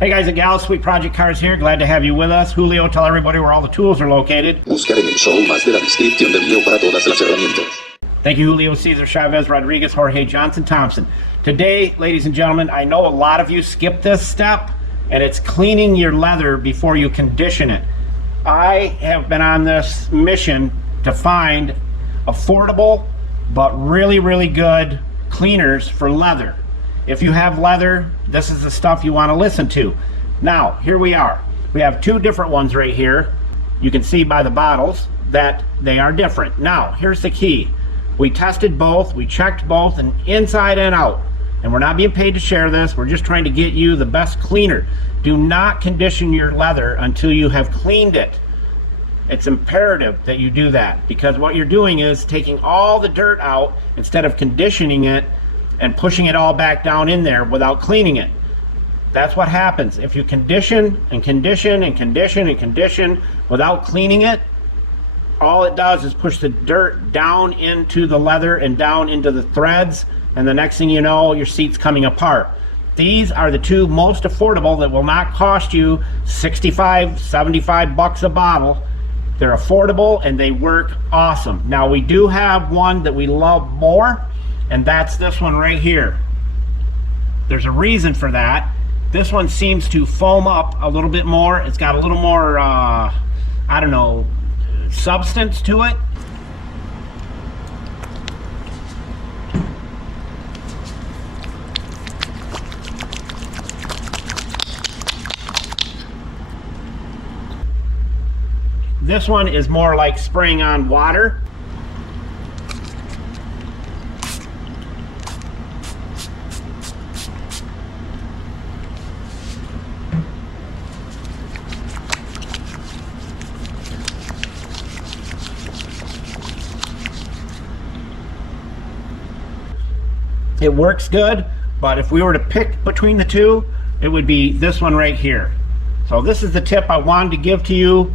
Hey guys and gals, Sweet Project Cars here. Glad to have you with us. Julio, tell everybody where all the tools are located. Buscar en el show más de la descripción del video para todas las herramientas. Thank you, Julio, Cesar Chavez, Rodriguez, Jorge Johnson, Thompson. Today, ladies and gentlemen, I know a lot of you skip this step, and it's cleaning your leather before you condition it. I have been on this mission to find affordable but really, really good cleaners for leather. If you have leather, this is the stuff you want to listen to. Now, here we are. We have two different ones right here. You can see by the bottles that they are different. Now, here's the key. We tested both, we checked both, and inside and out. And we're not being paid to share this. We're just trying to get you the best cleaner. Do not condition your leather until you have cleaned it. It's imperative that you do that, because what you're doing is taking all the dirt out instead of conditioning it and pushing it all back down in there without cleaning it. That's what happens. If you condition and condition and condition and condition without cleaning it, all it does is push the dirt down into the leather and down into the threads, and the next thing you know, your seat's coming apart. These are the two most affordable that will not cost you 65, 75 bucks a bottle. They're affordable and they work awesome. Now, we do have one that we love more, and that's this one right here. There's a reason for that. This one seems to foam up a little bit more. It's got a little more, I don't know, substance to it. This one is more like spraying on water. It works good, but if we were to pick between the two, it would be this one right here. So this is the tip I wanted to give to you,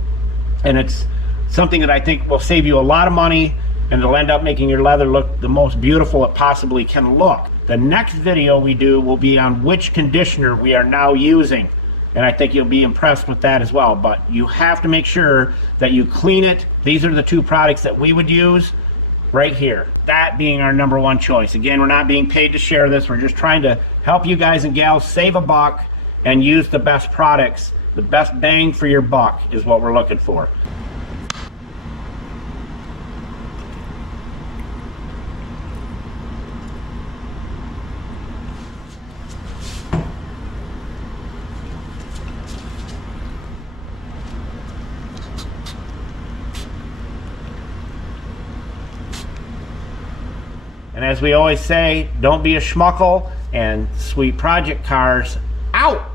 and it's something that I think will save you a lot of money, and it'll end up making your leather look the most beautiful it possibly can look. The next video we do will be on which conditioner we are now using, and I think you'll be impressed with that as well. But you have to make sure that you clean it. These are the two products that we would use right here, that being our number one choice. Again, we're not being paid to share this. We're just trying to help you guys and gals save a buck and use the best products. The best bang for your buck is what we're looking for. And as we always say, don't be a schmuckle, and Sweet Project Cars out.